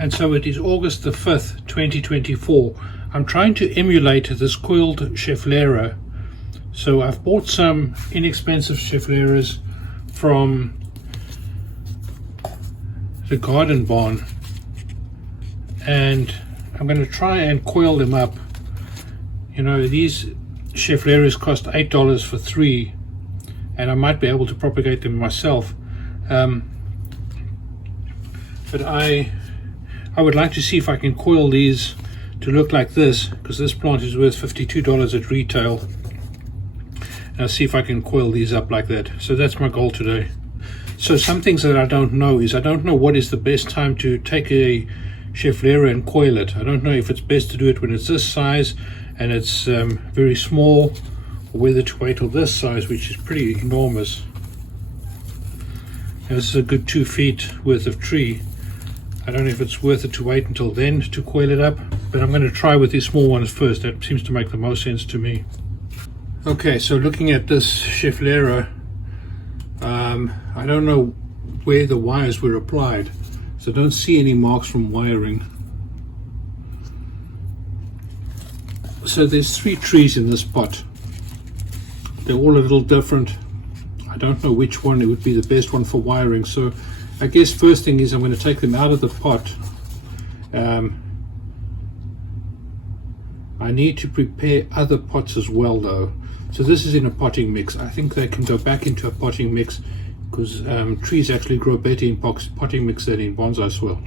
And so it is August the 5th, 2024. I'm trying to emulate this coiled Schefflera. So I've bought some inexpensive Scheffleras from the garden barn, and I'm going to try and coil them up. You know, these Scheffleras cost $8 for 3, and I might be able to propagate them myself. But I would like to see if I can coil these to look like this, because this plant is worth $52 at retail. And I'll see if I can coil these up like that. So that's my goal today. So some things that I don't know is, I don't know what is the best time to take a Schefflera and coil it. I don't know if it's best to do it when it's this size and it's very small, or whether to wait till this size, which is pretty enormous. Now, this is a good 2 feet worth of tree. I don't know if it's worth it to wait until then to coil it up, but I'm going to try with these small ones first. That seems to make the most sense to me. Okay, so looking at this Schefflera, I don't know where the wires were applied, so I don't see any marks from wiring. So there's 3 trees in this pot. They're all a little different. I don't know which one it would be the best one for wiring, so I guess first thing is I'm going to take them out of the pot. I need to prepare other pots as well though. So this is in a potting mix. I think they can go back into a potting mix, because trees actually grow better in potting mix than in bonsai soil.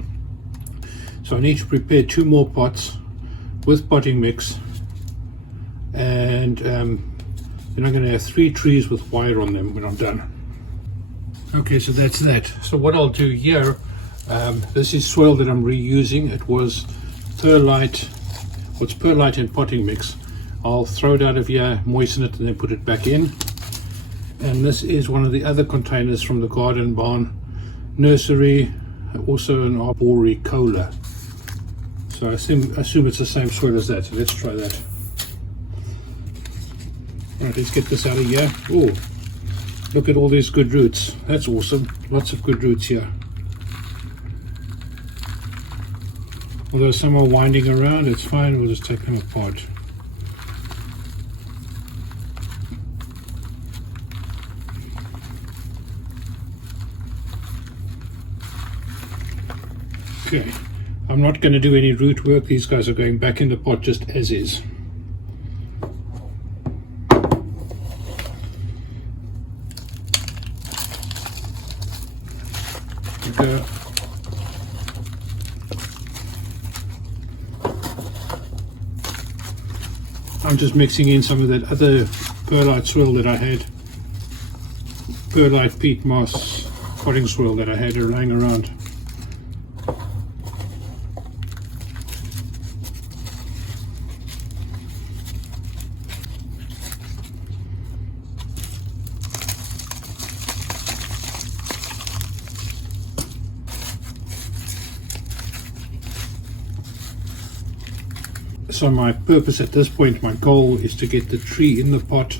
So I need to prepare 2 more pots with potting mix, and then I'm going to have 3 trees with wire on them when I'm done. Okay, so that's that. So what I'll do here, this is soil that I'm reusing. It was perlite, what's perlite and potting mix. I'll throw it out of here, moisten it, and then put it back in. And this is one of the other containers from the garden barn nursery, also an Arbicola. So I assume it's the same soil as that. So let's try that. All right, let's get this out of here. Oh, look at all these good roots. That's awesome. Lots of good roots here. Although some are winding around, it's fine. We'll just take them apart. Okay, I'm not going to do any root work. These guys are going back in the pot just as is. Okay. I'm just mixing in some of that other perlite soil that I had, perlite peat moss potting soil that I had lying around. So my purpose at this point, my goal is to get the tree in the pot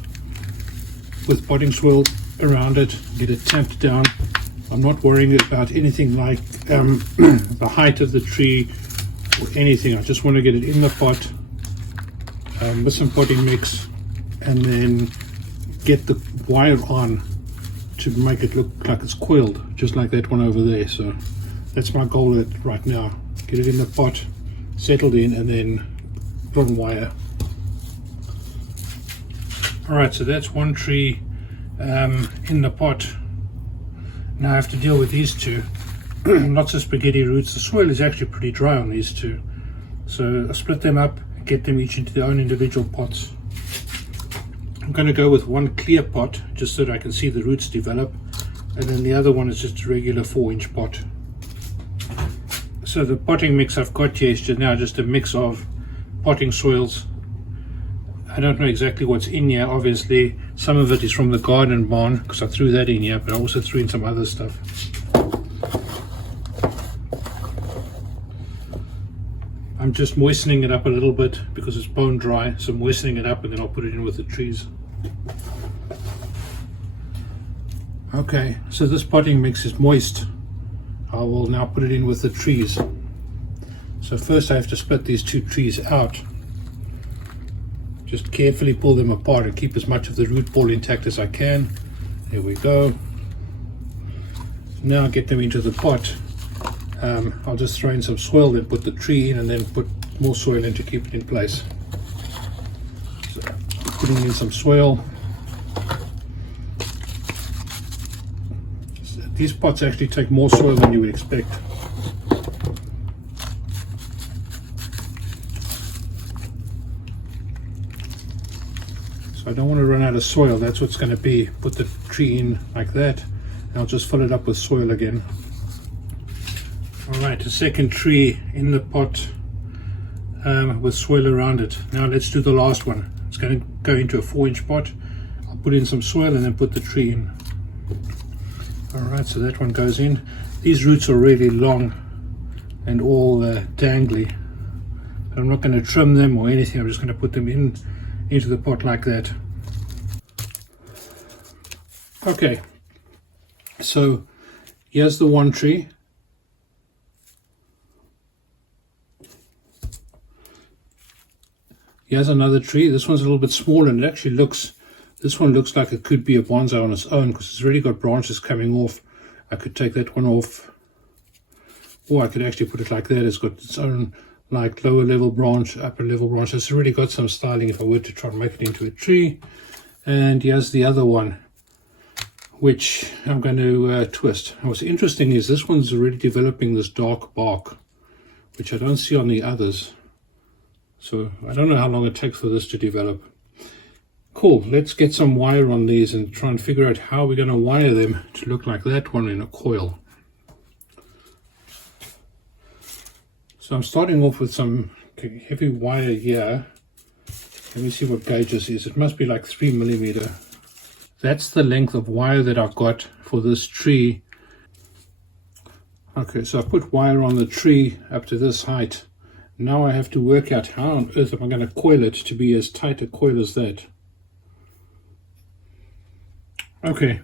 with potting soil around it, get it tamped down. I'm not worrying about anything like the height of the tree or anything. I just want to get it in the pot with some potting mix, and then get the wire on to make it look like it's coiled, just like that one over there. So that's my goal right now. Get it in the pot, settled in, and then on wire. Alright, so that's one tree in the pot. Now I have to deal with these 2. Lots of spaghetti roots. The soil is actually pretty dry on these 2. So I'll split them up and get them each into their own individual pots. I'm going to go with one clear pot just so that I can see the roots develop, and then the other one is just a regular 4-inch pot. So the potting mix I've got here is just a mix of potting soils. I don't know exactly what's in here. Obviously some of it is from the garden barn, because I threw that in here, but I also threw in some other stuff. I'm just moistening it up a little bit because it's bone dry, so moistening it up and then I'll put it in with the trees. Okay, so this potting mix is moist. I will now put it in with the trees. So first I have to split these two trees out. Just carefully pull them apart and keep as much of the root ball intact as I can. There we go. Now get them into the pot. I'll just throw in some soil, then put the tree in, and then put more soil in to keep it in place. So putting in some soil. So these pots actually take more soil than you would expect. So I don't want to run out of soil. That's what's going to be. Put the tree in like that, and I'll just fill it up with soil again. Alright, a second tree in the pot with soil around it. Now let's do the last one. It's going to go into a 4-inch pot. I'll put in some soil and then put the tree in. Alright, so that one goes in. These roots are really long and all dangly. But I'm not going to trim them or anything. I'm just going to put them into the pot like that. Okay, so here's the one tree. Here's another tree. This one's a little bit smaller, and it actually this one looks like it could be a bonsai on its own because it's already got branches coming off. I could take that one off, or I could actually put it like that. It's got its own like lower level branch, upper level branch. It's already got some styling if I were to try and make it into a tree. And here's the other one, which I'm going to twist. And what's interesting is this one's already developing this dark bark, which I don't see on the others. So I don't know how long it takes for this to develop. Cool, let's get some wire on these and try and figure out how we're going to wire them to look like that one in a coil. So I'm starting off with some heavy wire here. Let me see what gauge this is. It must be like 3 millimeter. That's the length of wire that I've got for this tree. Okay, so I put wire on the tree up to this height. Now I have to work out how on earth am I going to coil it to be as tight a coil as that. Okay,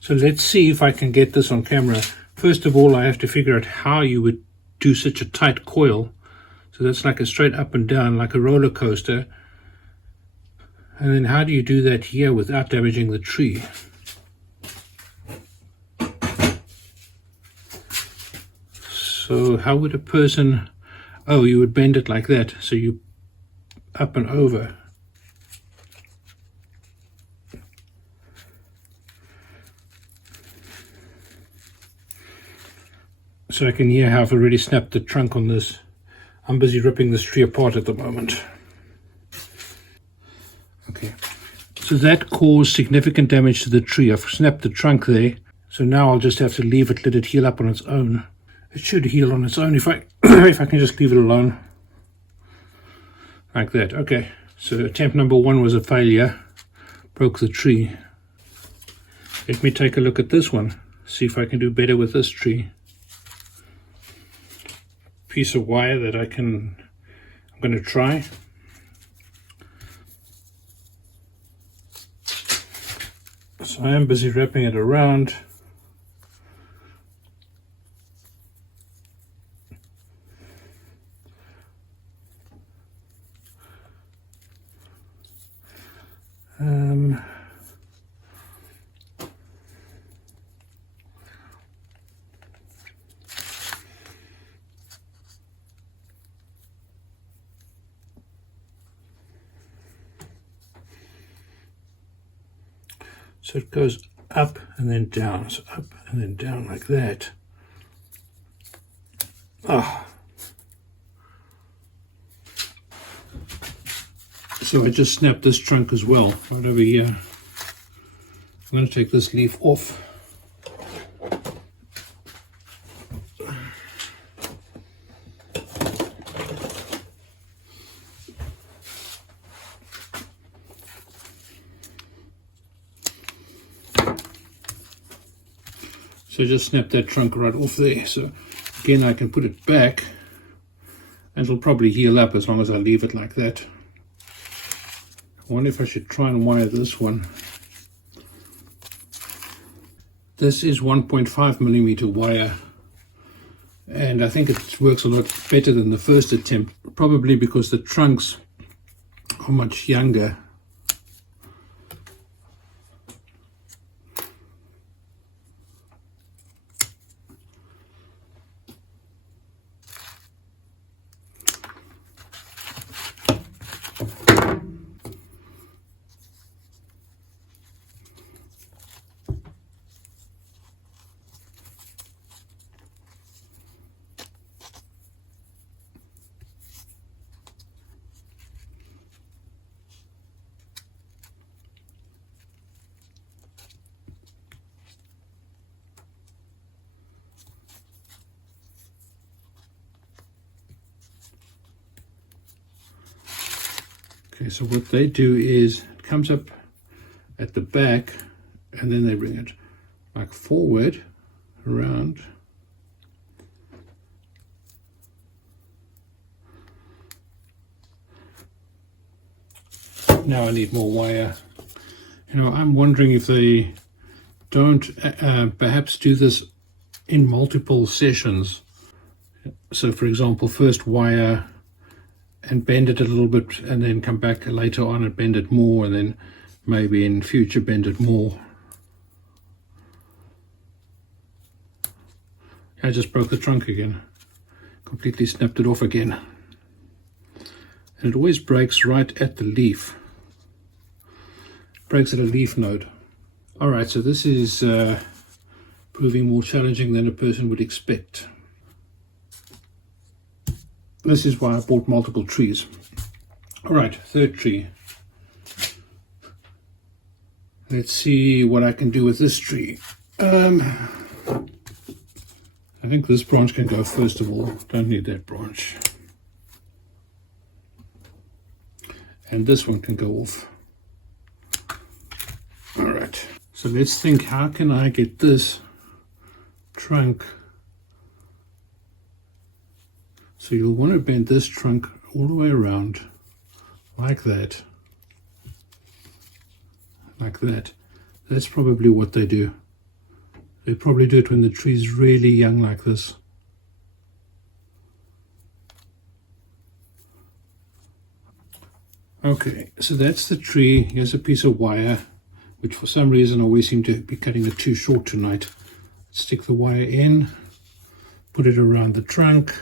so let's see if I can get this on camera. First of all, I have to figure out how you would do such a tight coil. So that's like a straight up and down, like a roller coaster. And then how do you do that here without damaging the tree? So how would a person... Oh, you would bend it like that, so you up and over. So I can hear how I've already snapped the trunk on this. I'm busy ripping this tree apart at the moment. Okay, so that caused significant damage to the tree. I've snapped the trunk there, so now I'll just have to leave it, let it heal up on its own. It should heal on its own if I if I can just leave it alone like that. Okay, so attempt number 1 was a failure, broke the tree. Let me take a look at this one, see if I can do better with this tree. Piece of wire that I'm going to try. So I am busy wrapping it around. So it goes up and then down, so up and then down like that. Ah. So I just snapped this trunk as well, right over here. I'm going to take this leaf off. So just snap that trunk right off there. So again, I can put it back and it'll probably heal up as long as I leave it like that. I wonder if I should try and wire this one. This is 1.5 millimeter wire, and I think it works a lot better than the first attempt, probably because the trunks are much younger. Okay, so what they do is it comes up at the back and then they bring it like forward, around. Now I need more wire. You know, I'm wondering if they don't perhaps do this in multiple sessions. So for example, first wire and bend it a little bit and then come back later on and bend it more, and then maybe in future bend it more. I just broke the trunk again, completely snapped it off again, and it always breaks right at the leaf. It breaks at a leaf node. Alright, so this is proving more challenging than a person would expect. This is why I bought multiple trees. Alright, third tree. Let's see what I can do with this tree. I think this branch can go first of all. Don't need that branch. And this one can go off. Alright, so let's think, how can I get this trunk? So you'll want to bend this trunk all the way around, like that. Like that. That's probably what they do. They probably do it when the tree's really young like this. Okay, so that's the tree. Here's a piece of wire, which for some reason I always seem to be cutting it too short tonight. Stick the wire in, put it around the trunk.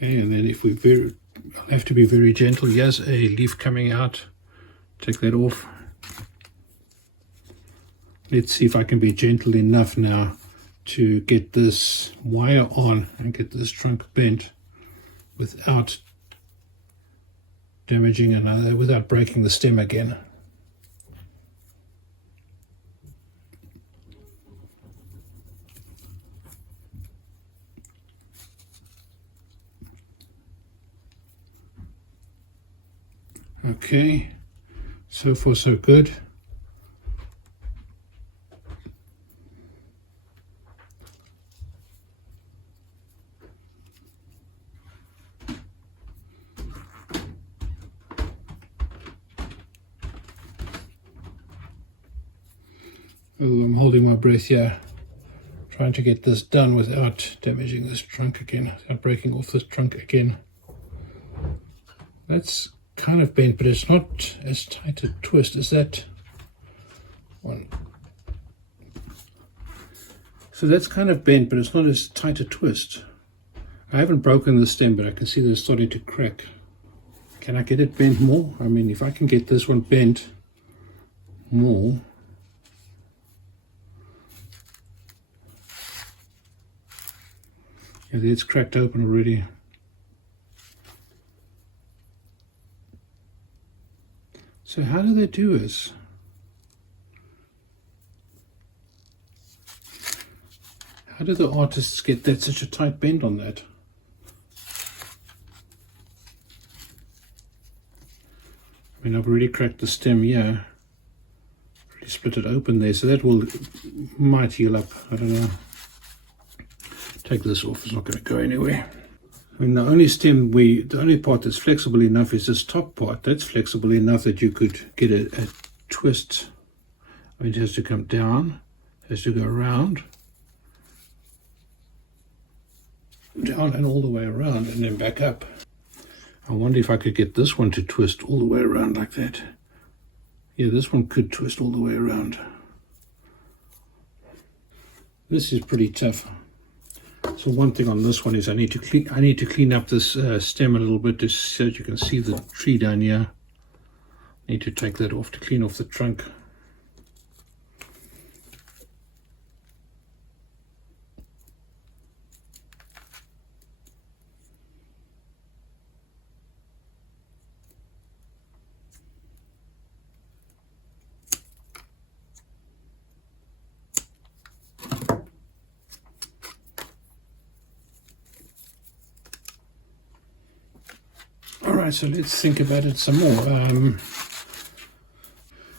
Okay, and then if we I'll have to be very gentle. Here's a leaf coming out. Take that off. Let's see if I can be gentle enough now to get this wire on and get this trunk bent without damaging another, without breaking the stem again. Okay, so far so good. Oh, I'm holding my breath here, trying to get this done without damaging this trunk again, without breaking off this trunk again. That's kind of bent, but it's not as tight a twist as that one. So that's kind of bent, but it's not as tight a twist. I haven't broken the stem, but I can see that it's starting to crack. Can I get it bent more? I mean, if I can get this one bent more. Yeah, it's cracked open already. So how do they do this? How do the artists get that such a tight bend on that? I mean, I've already cracked the stem here. Already split it open there, so that might heal up. I don't know. Take this off, it's not going to go anywhere. I mean, the only part that's flexible enough is this top part. That's flexible enough that you could get a twist I mean, it has to come down, it has to go around, down and all the way around, and then back up. I wonder if I could get this one to twist all the way around like that. Yeah, this one could twist all the way around. This is pretty tough. So one thing on this one is I need to clean up this stem a little bit, just so that you can see the tree down here. I need to take that off to clean off the trunk. Alright, so let's think about it some more.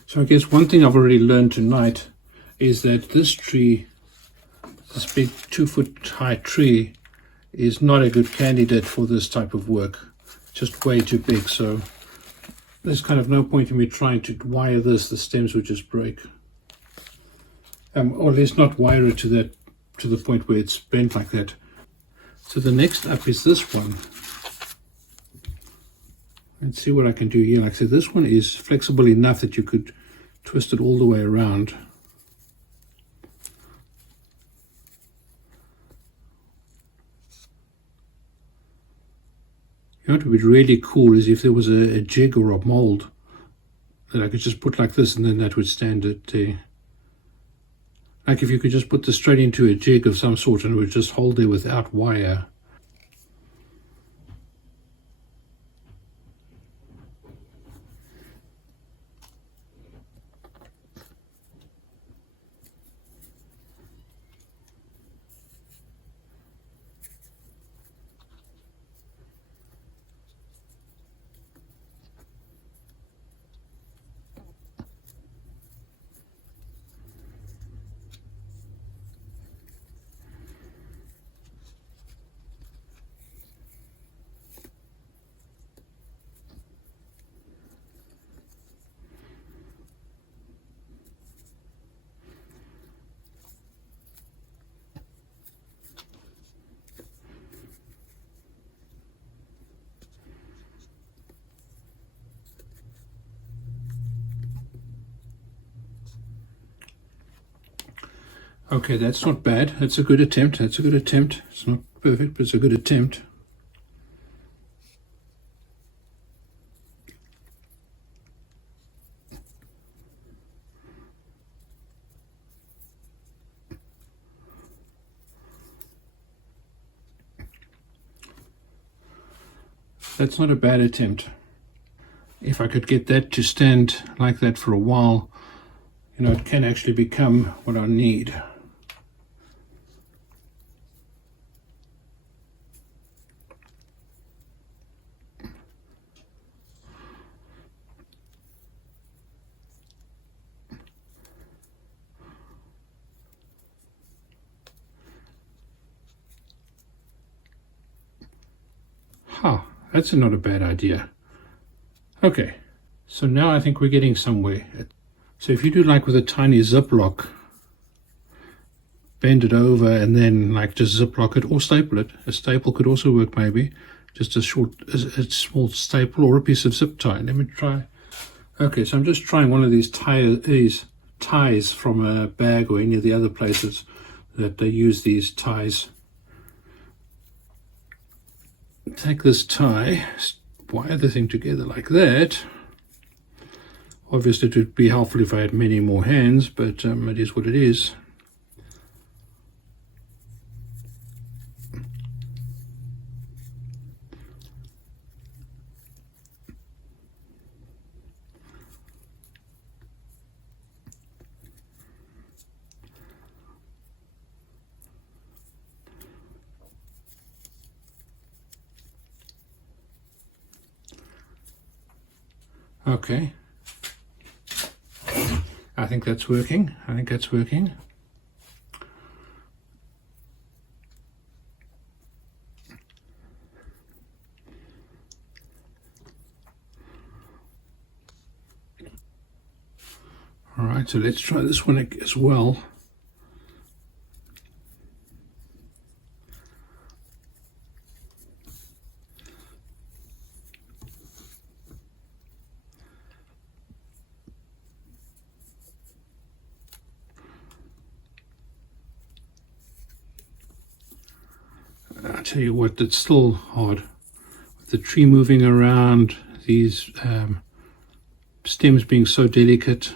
So I guess one thing I've already learned tonight is that this tree, this big 2-foot high tree, is not a good candidate for this type of work. Just way too big, so there's kind of no point in me trying to wire this. The stems would just break. Or let's not wire it to the point where it's bent like that. So the next up is this one. Let's see what I can do here. Like I said, this one is flexible enough that you could twist it all the way around. You know what would be really cool is if there was a jig or a mold that I could just put like this, and then that would stand it there. Like if you could just put this straight into a jig of some sort and it would just hold there without wire. Okay, that's not bad. That's a good attempt. That's a good attempt. It's not perfect, but it's a good attempt. That's not a bad attempt. If I could get that to stand like that for a while, you know, it can actually become what I need. Huh, that's not a bad idea. Okay, so now I think we're getting somewhere. So if you do like with a tiny zip lock, bend it over and then like just zip lock it or staple it. A staple could also work maybe. Just a small staple or a piece of zip tie. Let me try. Okay, so I'm just trying one of these ties from a bag or any of the other places that they use these ties. Take this tie, wire the thing together like that. Obviously it would be helpful if I had many more hands, but it is what it is. Okay, I think that's working. I think that's working. All right. Right, so let's try this one as well. I tell you what, it's still hard. With the tree moving around, these stems being so delicate.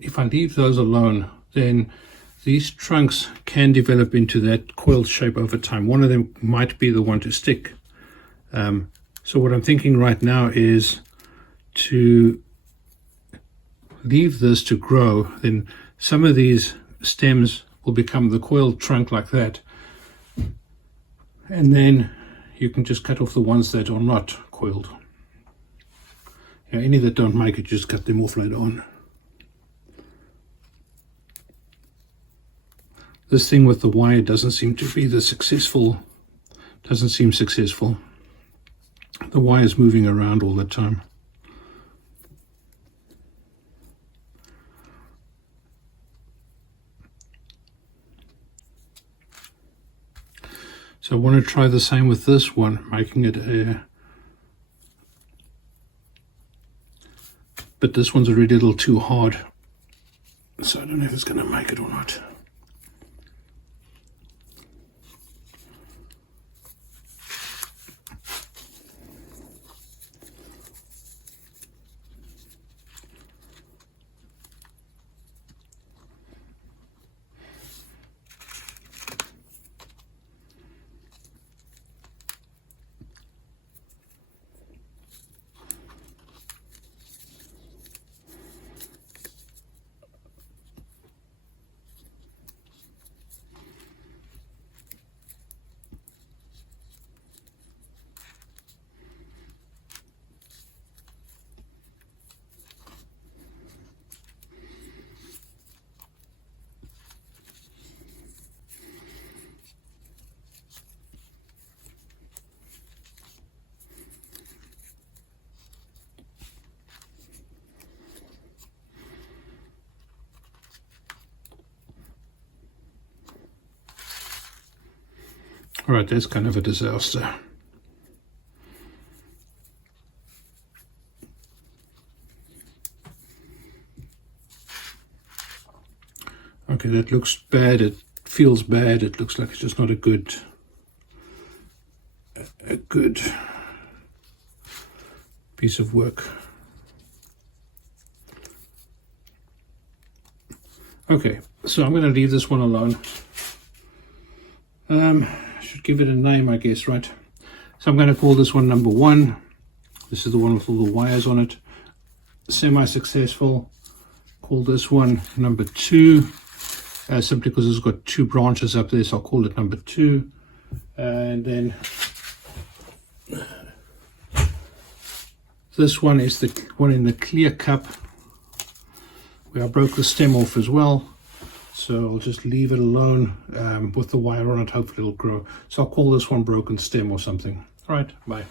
If I leave those alone, then these trunks can develop into that coiled shape over time. One of them might be the one to stick. So what I'm thinking right now is to leave this to grow. Then some of these stems will become the coiled trunk like that. And then you can just cut off the ones that are not coiled. Any that don't make it, just cut them off later on. This thing with the wire doesn't seem to be successful. Doesn't seem successful. The wire is moving around all the time. So I want to try the same with this one, making it but this one's already a little too hard. So I don't know if it's going to make it or not. All right, that's kind of a disaster. Okay, that looks bad. It feels bad. It looks like it's just not a good piece of work. Okay, so I'm going to leave this one alone. Should give it a name, I guess, right? So I'm going to call this one number 1. This is the one with all the wires on it. Semi-successful. Call this one number 2, simply because it's got 2 branches up there, so I'll call it number 2. And then this one is the one in the clear cup, where I broke the stem off as well. So I'll just leave it alone with the wire on it. Hopefully it'll grow. So I'll call this one broken stem or something. All right, bye.